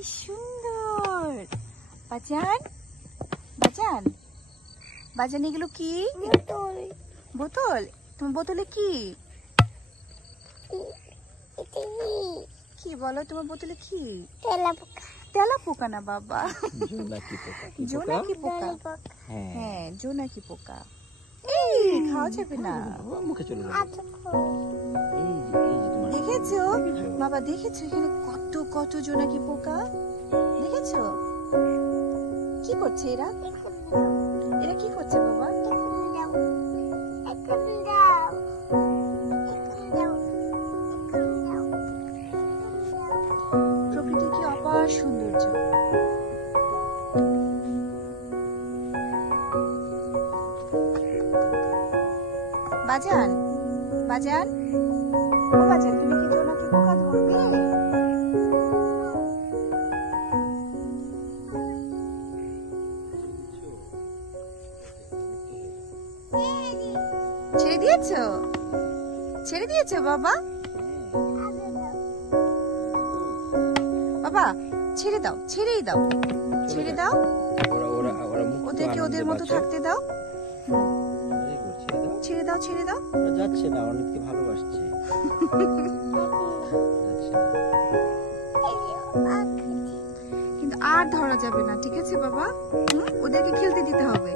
কি সুন্দর। বাজান বাজান বাজান, এগুলো কি? বোতল। তোমার বোতলে কি কি বলো? তোমার বোতলে কি? তেলা পোকা না বাবা, জোনাকি পোকা। হ্যাঁ, জোনাকি পোকা। এই খাওয়া যাবে না, মুখে চলে যাবে। দেখেছো বাবা? দেখেছো এখানে কত কত জোনাকি পোকা? দেখেছো কি করছে এরা? এরা কি করছে বাবা? প্রকৃতি কি অপার সৌন্দর্য। বাজান বাজান, ও বাজান, তুমি কি জোনাকি পোকা ধরবে? ছেড়ে দিয়েছো? ছেড়ে দিয়েছো বাবা? বাবা ছেড়ে দাও, ছেড়েই দাও, ছেড়ে দাও, ওদেরকে ওদের মতো থাকতে দাও। ছেড়ে দাও, ছেড়ে দাও। যাচ্ছে না, অনেককে ভালোবাসছে। কিন্তু আর ধরা যাবে না, ঠিক আছে বাবা? ওদেরকে খেলতে দিতে হবে।